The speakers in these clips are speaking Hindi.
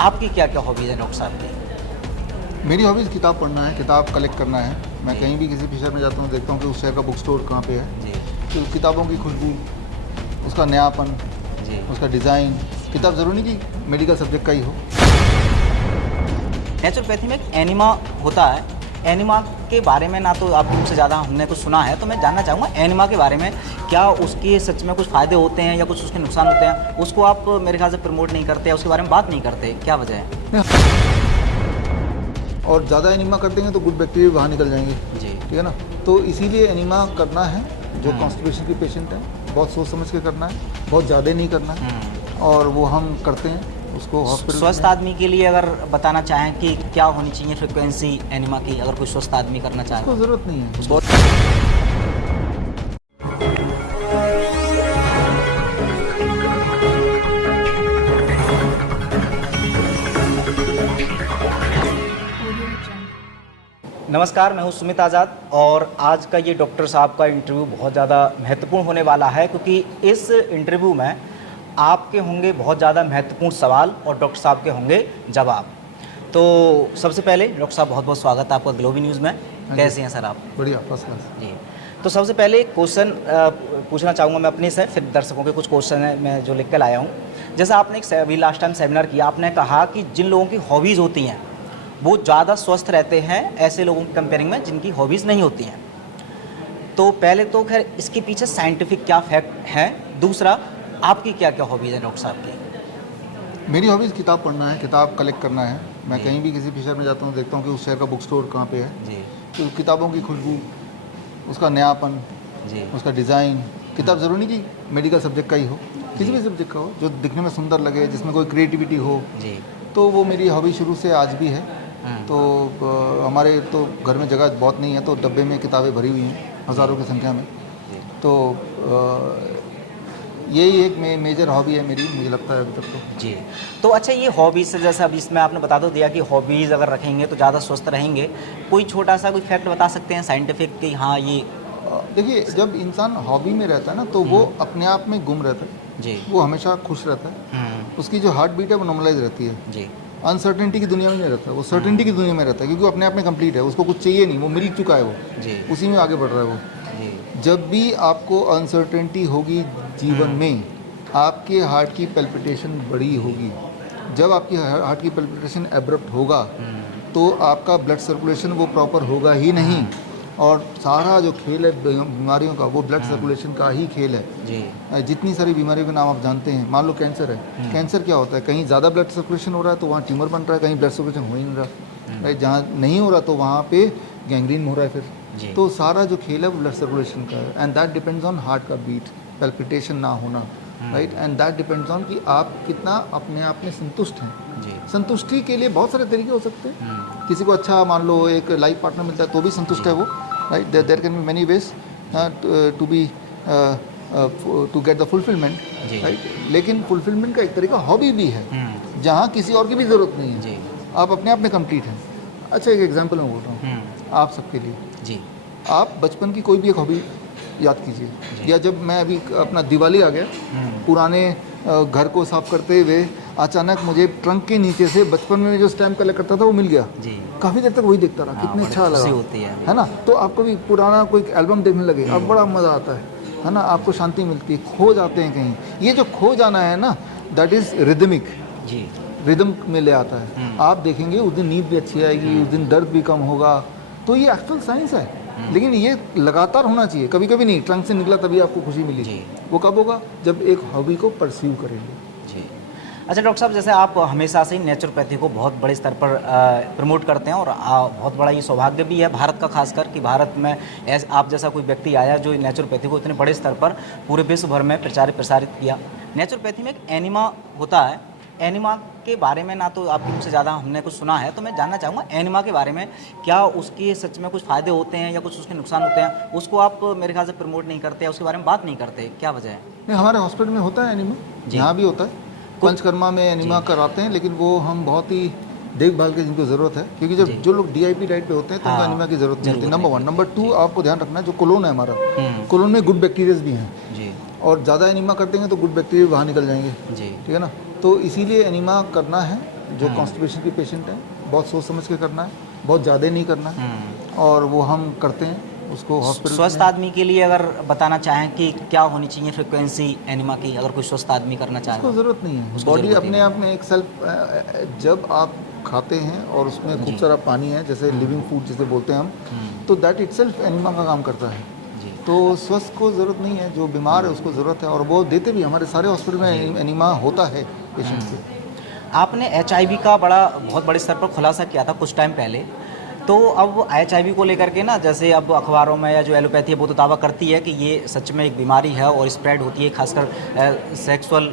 आपकी क्या क्या हॉबीज़ है डॉक्टर साहब की? मेरी हॉबीज़ किताब पढ़ना है, किताब कलेक्ट करना है। मैं जी। कहीं भी किसी भी शहर में जाता हूँ, देखता हूँ कि उस शहर का बुक स्टोर कहाँ पे है। जी। तो किताबों की खुशबू, उसका नयापन, जी। उसका डिज़ाइन। किताब ज़रूरी नहीं कि मेडिकल सब्जेक्ट का ही हो। नेचुरोपैथी में एक एनिमा होता है। एनिमा के बारे में ना तो आपके मुझसे ज़्यादा हमने कुछ सुना है, तो मैं जानना चाहूँगा एनिमा के बारे में, क्या उसके सच में कुछ फ़ायदे होते हैं या कुछ उसके नुकसान होते हैं? उसको आप मेरे ख्याल से प्रमोट नहीं करते या उसके बारे में बात नहीं करते, क्या वजह है? और ज़्यादा एनीमा कर देंगे तो गुड बैक्टीरिया बाहर निकल जाएंगे, जी। ठीक है ना। तो इसीलिए एनीमा करना है जो हम्म। कॉन्स्टिपेशन की पेशेंट है, बहुत सोच समझ के करना है, बहुत ज़्यादा नहीं करना है। और वो हम करते हैं उसको हॉस्पिटल स्वस्थ आदमी के लिए अगर बताना चाहें कि क्या होनी चाहिए फ्रिक्वेंसी एनिमा की, अगर कोई स्वस्थ आदमी करना चाहे? उसको ज़रूरत नहीं है। उसको- नमस्कार, मैं हूं सुमित आज़ाद और आज का ये डॉक्टर साहब का इंटरव्यू बहुत ज़्यादा महत्वपूर्ण होने वाला है, क्योंकि इस इंटरव्यू में आपके होंगे बहुत ज़्यादा महत्वपूर्ण सवाल और डॉक्टर साहब के होंगे जवाब। तो सबसे पहले डॉक्टर साहब, बहुत बहुत स्वागत है आपका ग्लोबी न्यूज़ में। कैसे हैं सर आप? बढ़िया, फर्स्ट क्लास। जी। तो सबसे पहले क्वेश्चन पूछना चाहूँगा मैं अपने से, फिर दर्शकों के कुछ क्वेश्चन हैं मैं जो लिख कर लाया हूँ। जैसा आपने अभी लास्ट टाइम सेमिनार किया, आपने कहा कि जिन लोगों की हॉबीज़ होती हैं वो ज़्यादा स्वस्थ रहते हैं ऐसे लोगों की कंपेयरिंग में जिनकी हॉबीज़ नहीं होती हैं। तो पहले तो खैर इसके पीछे साइंटिफिक क्या फैक्ट है, दूसरा आपकी क्या क्या हॉबीज़ है डॉक्टर साहब की? मेरी हॉबीज़ किताब पढ़ना है, किताब कलेक्ट करना है। मैं जी। कहीं भी किसी भी शहर में जाता हूँ, देखता हूँ कि उस शहर का बुक स्टोर कहाँ पे है। जी। तो किताबों की खुशबू, उसका नयापन, जी। उसका डिज़ाइन। किताब ज़रूरी नहीं कि मेडिकल सब्जेक्ट का ही हो, किसी भी सब्जेक्ट का हो, जो दिखने में सुंदर लगे, जिसमें कोई क्रिएटिविटी हो। जी। तो वो मेरी हॉबी शुरू से आज भी है। तो हमारे तो घर में जगह बहुत नहीं है, तो डब्बे में किताबें भरी हुई हैं हज़ारों की संख्या में। तो यही एक मेजर हॉबी है मेरी, मुझे लगता है अभी तक तो। जी। तो अच्छा, ये हॉबीज़ से जैसे अभी इसमें आपने बता तो दिया कि हॉबीज़ अगर रखेंगे तो ज़्यादा स्वस्थ रहेंगे, कोई छोटा सा कोई फैक्ट बता सकते हैं साइंटिफिक कि हाँ ये? देखिए, जब इंसान हॉबी में रहता है ना, तो वो अपने आप में गुम रहता है। जी। वो हमेशा खुश रहता है। उसकी जो हार्ट बीट है वो नॉर्मलाइज रहती है। जी। अनसर्टेनिटी की दुनिया में नहीं रहता, वो सर्टेनिटी की दुनिया में रहता है, क्योंकि वो अपने आप में कंप्लीट है, उसको कुछ चाहिए नहीं, वो मिल चुका है, वो जी। उसी में आगे बढ़ रहा है वो। जी। जब भी आपको अनसर्टेनिटी होगी जीवन में, आपके हार्ट की पैल्पिटेशन बड़ी होगी। जब आपकी हार्ट की पैल्पिटेशन एब्रप्ट होगा तो आपका ब्लड सर्कुलेशन वो प्रॉपर होगा ही नहीं। और सारा जो खेल है बीमारियों का, वो ब्लड सर्कुलेशन का ही खेल है। जी। जितनी सारी बीमारियों के नाम आप जानते हैं, मान लो कैंसर है। कैंसर क्या होता है? कहीं ज़्यादा ब्लड सर्कुलेशन हो रहा है तो वहाँ ट्यूमर बन रहा है, कहीं ब्लड सर्कुलेशन हो ही नहीं रहा, राइट। जहाँ नहीं हो रहा तो वहाँ पे गैंग्रीन हो रहा है फिर। तो सारा जो खेल है वो ब्लड सर्कुलेशन का है, and that depends on heart का बीट, पैल्पिटेशन ना होना, right. And that depends on कि आप कितना अपने आप में संतुष्ट हैं। जी। संतुष्टि के लिए बहुत सारे तरीके हो सकते हैं। किसी को अच्छा मान लो एक लाइफ पार्टनर मिलता है तो भी संतुष्ट है वो, right. There can be many ways to be to get the fulfilment, right. लेकिन फुलफिलमेंट का एक तरीका हॉबी भी है, जहाँ किसी और की भी ज़रूरत नहीं है। आप अपने आप में कंप्लीट हैं। अच्छा, एक एग्जांपल मैं बोल रहा हूँ आप सबके लिए। जी। आप बचपन की कोई भी एक हॉबी याद कीजिए, या जब मैं अभी अपना दिवाली आ गया, पुराने घर को साफ करते हुए अचानक मुझे ट्रंक के नीचे से बचपन में जो स्टैम्प कलेक्ट करता था वो मिल गया। जी। काफ़ी देर तक वही देखता रहा, कितनी अच्छा लगा, होती है ना। तो आपको भी पुराना कोई एल्बम देखने लगे, अब बड़ा मज़ा आता है ना, आपको शांति मिलती है। खो जाते हैं कहीं, ये जो खो जाना है ना, दैट इज़ रिदमिक। जी। रिदम में ले आता है। आप देखेंगे उस दिन नींद भी अच्छी आएगी, उस दिन दर्द भी कम होगा। तो ये एक्चुअल साइंस है, लेकिन ये लगातार होना चाहिए, कभी कभी नहीं। ट्रंक से निकला तभी आपको खुशी मिली, वो कब होगा? जब एक हॉबी को परस्यू करेंगे। जी। अच्छा डॉक्टर साहब, जैसे आप हमेशा से ही नेचुरोपैथी को बहुत बड़े स्तर पर प्रमोट करते हैं और बहुत बड़ा ये सौभाग्य भी है भारत का, खासकर कि भारत में आप जैसा कोई व्यक्ति आया जो नेचुरोपैथी को इतने बड़े स्तर पर पूरे विश्व भर में प्रसारित किया। नेचुरोपैथी में एक एनिमा होता है। एनिमा के बारे में ना तो आपके मुझसे ज़्यादा हमने कुछ सुना है, तो मैं जानना चाहूँगा एनिमा के बारे में, क्या उसके सच में कुछ फ़ायदे होते हैं या कुछ उसके नुकसान होते हैं? उसको आप मेरे ख्याल से प्रमोट नहीं करते या उसके बारे में बात नहीं करते, क्या वजह है? नहीं, हमारे हॉस्पिटल में होता है एनिमा, यहाँ भी होता है। पंचकर्मा में एनिमा कराते हैं, लेकिन वो हम बहुत ही देखभाल की जिनको ज़रूरत है, क्योंकि जब जो लोग DIP डाइट पे होते हैं तो उनको एनिमा की ज़रूरत नहीं होती, नंबर 1। नंबर 2, आपको ध्यान रखना है जो कोलोन है हमारा, कोलोन में गुड बैक्टीरियाज भी हैं, और ज़्यादा एनिमा कर देंगे तो गुड बैक्टीरिया बाहर निकल जाएंगे, ठीक है ना। तो इसीलिए एनिमा करना है जो कॉन्स्टिपेशन के पेशेंट हैं, बहुत सोच समझ के करना है, बहुत ज़्यादा नहीं करना है, और वो हम करते हैं उसको हॉस्पिटल। स्वस्थ आदमी के लिए अगर बताना चाहें कि क्या होनी चाहिए फ्रिक्वेंसी एनिमा की, अगर कोई स्वस्थ आदमी करना चाहे? उसको ज़रूरत नहीं है, उसको बॉडी ज़रूरत अपने नहीं आप में एक सेल्फ, जब आप खाते हैं और उसमें खूब सारा पानी है, जैसे लिविंग फूड जिसे बोलते हैं हम, तो दैट इटसेल्फ एनिमा का काम करता है। जी। तो स्वस्थ को ज़रूरत नहीं है, जो बीमार है उसको ज़रूरत है, और वो देते भी, हमारे सारे हॉस्पिटल में एनिमा होता है पेशेंट के। आपने HIV का बहुत बड़े स्तर पर खुलासा किया था कुछ टाइम पहले, तो अब HIV को लेकर के ना, जैसे अब अखबारों में या जो एलोपैथी है वो तो दावा करती है कि ये सच में एक बीमारी है और स्प्रेड होती है, खासकर सेक्सुअल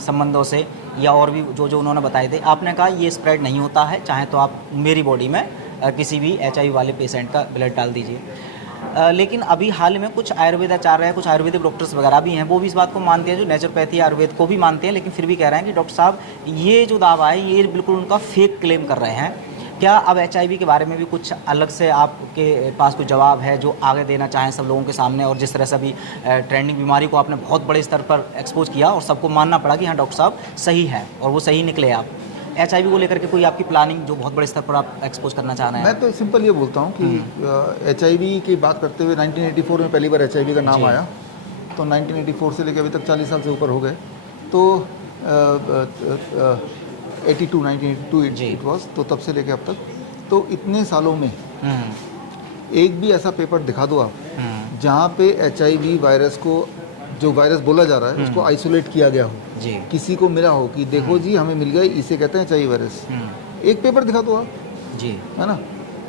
संबंधों से, या और भी जो उन्होंने बताए थे। आपने कहा ये स्प्रेड नहीं होता है, चाहे तो आप मेरी बॉडी में किसी भी HIV वाले पेशेंट का ब्लड डाल दीजिए। लेकिन अभी हाल में कुछ आयुर्वेद आचार्य हैं, कुछ आयुर्वेदिक डॉक्टर्स वगैरह भी हैं, वो भी इस बात को मानते हैं, जो नेचुरोपैथी आयुर्वेद को भी मानते हैं, लेकिन फिर भी कह रहे हैं कि डॉक्टर साहब ये जो दावा है ये बिल्कुल उनका फेक क्लेम कर रहे हैं। क्या अब HIV के बारे में भी कुछ अलग से आपके पास कोई जवाब है जो आगे देना चाहें सब लोगों के सामने? और जिस तरह से अभी ट्रेंडिंग बीमारी को आपने बहुत बड़े स्तर पर एक्सपोज किया और सबको मानना पड़ा कि हाँ डॉक्टर साहब सही है, और वो सही निकले। आप HIV को लेकर के कोई आपकी प्लानिंग जो बहुत बड़े स्तर पर आप एक्सपोज करना चाह रहे हैं? मैं तो सिंपल ये बोलता हूँ कि HIV की बात करते हुए 1984 में पहली बार HIV का नाम आया, तो 1984 से लेकर अभी तक 40 साल से ऊपर हो गए, तो 1982 इट वाज, तो तब से लेकर अब तक, तो इतने सालों में एक भी ऐसा पेपर दिखा दो आप जहाँ पे HIV वायरस को, जो वायरस बोला जा रहा है उसको आइसोलेट किया गया हो, जी। किसी को मिला हो कि देखो जी हमें मिल गया, इसे कहते हैं HIV वायरस, एक पेपर दिखा दो आप, जी, है ना,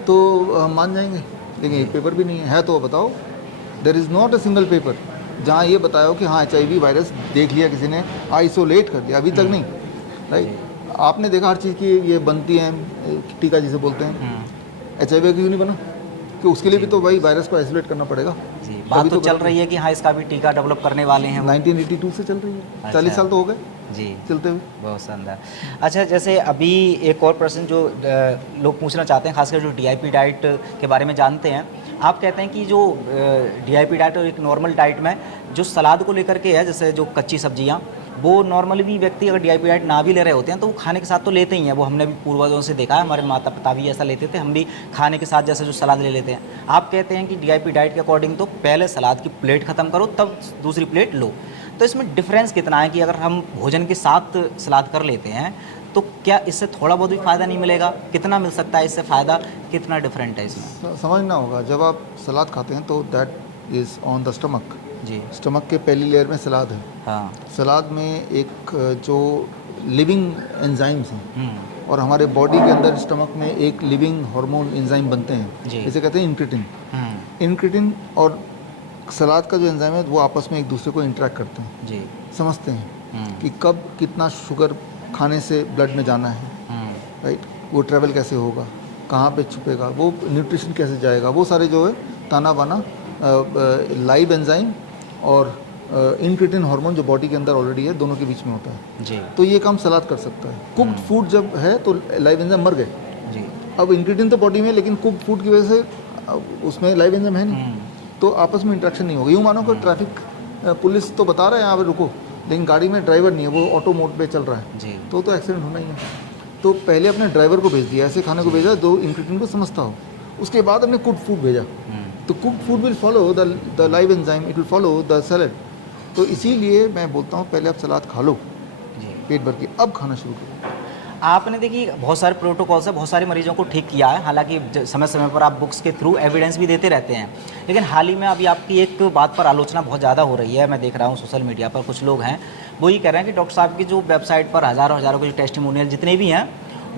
तो हम मान जाएंगे। लेकिन एक पेपर भी नहीं है तो बताओ, there is not a single paper जहाँ ये बताया हो कि हाँ HIV वायरस देख लिया किसी ने, आइसोलेट कर दिया, अभी तक नहीं, राइट। आपने देखा हर चीज़ की ये बनती है, टीका जिसे बोलते हैं, HIV क्यों नहीं बना? कि उसके लिए भी तो भाई वायरस को आइसोलेट करना पड़ेगा। जी, बात तो चल रही है कि हाँ इसका भी टीका डेवलप करने वाले हैं। 1982 से चल रही है, 40 साल तो हो गए जी चलते हुए। बहुत शानदार। अच्छा, जैसे अभी एक और प्रश्न जो लोग पूछना चाहते हैं, खासकर जो DIP डाइट के बारे में जानते हैं, आप कहते हैं कि जो DIP डाइट और एक नॉर्मल डाइट में जो सलाद को लेकर के है, जैसे जो कच्ची सब्जियां, वो नॉर्मली भी व्यक्ति अगर DIP डाइट ना भी ले रहे होते हैं तो वो खाने के साथ तो लेते ही हैं, वो हमने भी पूर्वजों से देखा है, हमारे माता पिता भी ऐसा लेते थे, हम भी खाने के साथ जैसे जो सलाद ले लेते हैं। आप कहते हैं कि DIP डाइट के अकॉर्डिंग तो पहले सलाद की प्लेट ख़त्म करो तब दूसरी प्लेट लो, तो इसमें डिफरेंस कितना है कि अगर हम भोजन के साथ सलाद कर लेते हैं तो क्या इससे थोड़ा बहुत भी फ़ायदा नहीं मिलेगा? कितना मिल सकता है इससे फ़ायदा, कितना डिफरेंट है इसमें? समझना होगा, जब आप सलाद खाते हैं तो that is on the stomach, जी, स्टमक के पहली लेयर में सलाद है। हाँ, सलाद में एक जो लिविंग एंजाइम्स हैं, और हमारे बॉडी के अंदर स्टमक में एक लिविंग हार्मोन एंजाइम बनते हैं, जी। इसे कहते हैं इंक्रेटिन। इंक्रेटिन और सलाद का जो एंजाइम है वो आपस में एक दूसरे को इंटरेक्ट करते हैं, जी, समझते हैं कि कब कितना शुगर खाने से ब्लड में जाना है, राइट, वो ट्रैवल कैसे होगा, कहाँ पे छुपेगा, वो न्यूट्रिशन कैसे जाएगा, वो सारे जो है ताना बाना लाइव एंजाइम और इंक्रेटिन हार्मोन जो बॉडी के अंदर ऑलरेडी है, दोनों के बीच में होता है, जी, तो ये काम सलाद कर सकता है। कुक्ड फूड जब है तो लाइव एंजाइम मर गए, जी, अब इंक्रेटिन तो बॉडी में, लेकिन कुक्ड फूड की वजह से उसमें लाइव एंजाइम है नहीं, तो आपस में इंटरेक्शन नहीं होगा। यूँ मानो कि ट्रैफिक पुलिस तो बता रहा है यहाँ पे रुको, लेकिन गाड़ी में ड्राइवर नहीं है, वो ऑटो मोड पे चल रहा है, जी, तो एक्सीडेंट होना ही है। तो पहले अपने ड्राइवर को भेज दिया, ऐसे खाने को भेजा दो इंक्रेटिन को समझता हो, उसके बाद हमने कुक्ड फूड भेजा, तो cooked food will follow the live enzyme, it will follow the salad. तो इसीलिए मैं बोलता हूँ पहले आप सलाद खा लो जी। पेट भर के, अब खाना शुरू करो। आपने देखिए बहुत सारे प्रोटोकॉल से बहुत सारे मरीजों को ठीक किया है, हालांकि समय समय पर आप बुक्स के थ्रू एविडेंस भी देते रहते हैं, लेकिन हाल ही में अभी आपकी एक बात पर आलोचना बहुत ज़्यादा हो रही है, मैं देख रहा हूँ सोशल मीडिया पर कुछ लोग हैं वो ये कह रहे हैं कि डॉक्टर साहब की जो वेबसाइट पर हज़ारों हज़ारों के टेस्टिमोनियल जितने भी हैं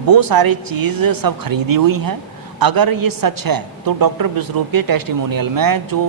वो सारी चीज़ सब खरीदी हुई हैं। अगर ये सच है तो डॉक्टर विश्वरूप के टेस्टिमोनियल में जो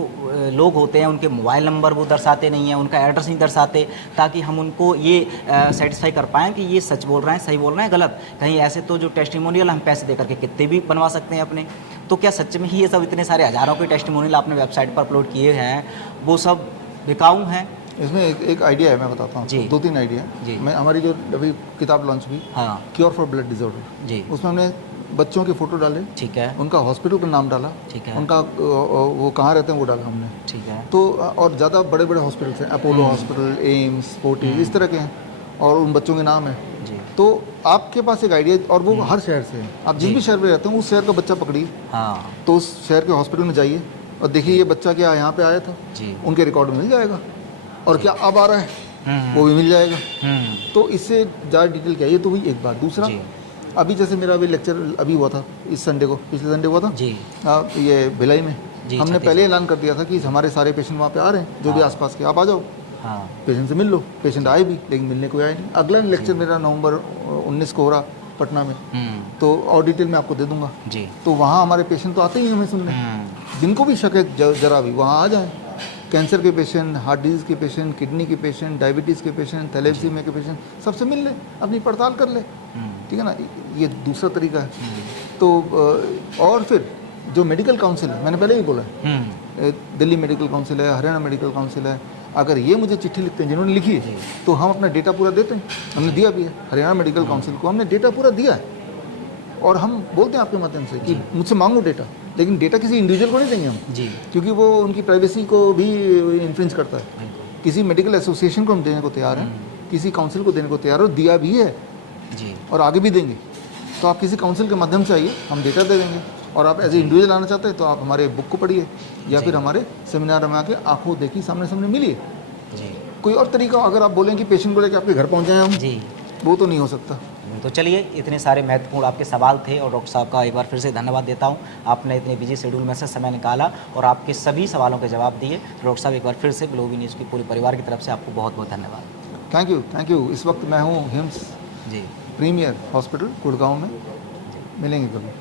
लोग होते हैं उनके मोबाइल नंबर वो दर्शाते नहीं हैं, उनका एड्रेस नहीं दर्शाते, ताकि हम उनको ये सेटिस्फाई कर पाएँ कि ये सच बोल रहे हैं, सही बोल रहे हैं, गलत। कहीं ऐसे तो जो टेस्टिमोनियल हम पैसे दे करके कितने भी बनवा सकते हैं अपने, तो क्या सच में ही ये सब इतने सारे हज़ारों के टेस्टिमोनियल आपने वेबसाइट पर अपलोड किए हैं वो सब बिकाऊ हैं? इसमें एक आइडिया है, मैं बताता हूँ, 2-3 आइडिया जी। मैं हमारी जो अभी किताब लॉन्च हुई, हाँ, क्योर फॉर ब्लड डिसऑर्डर, जी, उसमें हमने बच्चों के फ़ोटो डाले, ठीक है, उनका हॉस्पिटल का नाम डाला, ठीक है, उनका वो कहाँ रहते हैं वो डाला हमने, ठीक है, तो और ज़्यादा बड़े बड़े हॉस्पिटल्स हैं, अपोलो हॉस्पिटल, एम्स, फोर्टिस, इस तरह के हैं, और उन बच्चों के नाम है, जी। तो आपके पास एक आइडिया, और वो हर शहर से है, आप जिस जी। भी शहर में रहते हो उस शहर का बच्चा पकड़िए, हाँ तो उस शहर के हॉस्पिटल में जाइए और देखिए ये बच्चा क्या यहाँ पे आया था, जी। उनके रिकॉर्ड में मिल जाएगा, और क्या अब आ रहा है हम्म, वो भी मिल जाएगा। हम्म, तो इससे ज़्यादा डिटेल क्या है, ये तो हुई एक बात। दूसरा, जी। अभी जैसे मेरा अभी लेक्चर अभी हुआ था, इस संडे को, पिछले संडे हुआ था, जी ये भिलाई में, जी, हमने छत्तीसगढ़। पहले ऐलान कर दिया था कि हमारे सारे पेशेंट वहाँ पे आ रहे हैं, जो भी हाँ। आसपास के, आप आ जाओ, हाँ पेशेंट से मिल लो। पेशेंट आए भी, लेकिन मिलने को आए नहीं। अगला लेक्चर मेरा नवंबर 19 को हो रहा पटना में, तो और डिटेल में आपको दे दूंगा। जी। तो वहाँ हमारे पेशेंट तो आते ही हमें सुनने, जिनको भी शक है जरा भी वहाँ आ जाएं। कैंसर के पेशेंट, हार्ट डिजीज़ के पेशेंट, किडनी के पेशेंट, डायबिटीज़ के पेशेंट, थैलेसीमिया के पेशेंट, सबसे मिल ले, अपनी पड़ताल कर ले, ठीक है ना। ये दूसरा तरीका है। तो और फिर जो मेडिकल काउंसिल है, मैंने पहले ही बोला है, दिल्ली मेडिकल काउंसिल है, हरियाणा मेडिकल काउंसिल है, अगर ये मुझे चिट्ठी लिखते हैं जिन्होंने लिखी है, तो हम अपना डेटा पूरा देते हैं। हमने दिया भी है हरियाणा मेडिकल काउंसिल को, हमने डेटा पूरा दिया है, और हम बोलते हैं आपके माध्यम से कि मुझसे मांगो डेटा, लेकिन डेटा किसी इंडिविजुअल को नहीं देंगे हम जी, क्योंकि वो उनकी प्राइवेसी को भी इन्फ्रिंज करता है। बिल्कुल किसी मेडिकल एसोसिएशन को हम देने को तैयार हैं, किसी काउंसिल को देने को तैयार, और दिया भी है जी, और आगे भी देंगे। तो आप किसी काउंसिल के माध्यम से आइए, हम डेटा दे देंगे। और आप एज ए इंडिविजुअल आना चाहते हैं तो आप हमारे बुक को पढ़िए, या फिर हमारे सेमिनार में आके आंखों देखी सामने सामने मिलिए। जी, कोई और तरीका अगर आप बोलें कि पेशेंट को लेकर आपके घर पहुँच जाएँ हम, जी। वो तो नहीं हो सकता। तो चलिए, इतने सारे महत्वपूर्ण आपके सवाल थे, और डॉक्टर साहब का एक बार फिर से धन्यवाद देता हूं। आपने इतने बिजी शेड्यूल में से समय निकाला और आपके सभी सवालों के जवाब दिए। तो डॉक्टर साहब, एक बार फिर से ग्लोबी न्यूज़ की पूरे परिवार की तरफ से आपको बहुत बहुत धन्यवाद। Thank you, thank you. इस वक्त मैं हूँ हिम्स जी। प्रीमियर हॉस्पिटल गुड़गांव में, मिलेंगे कभी।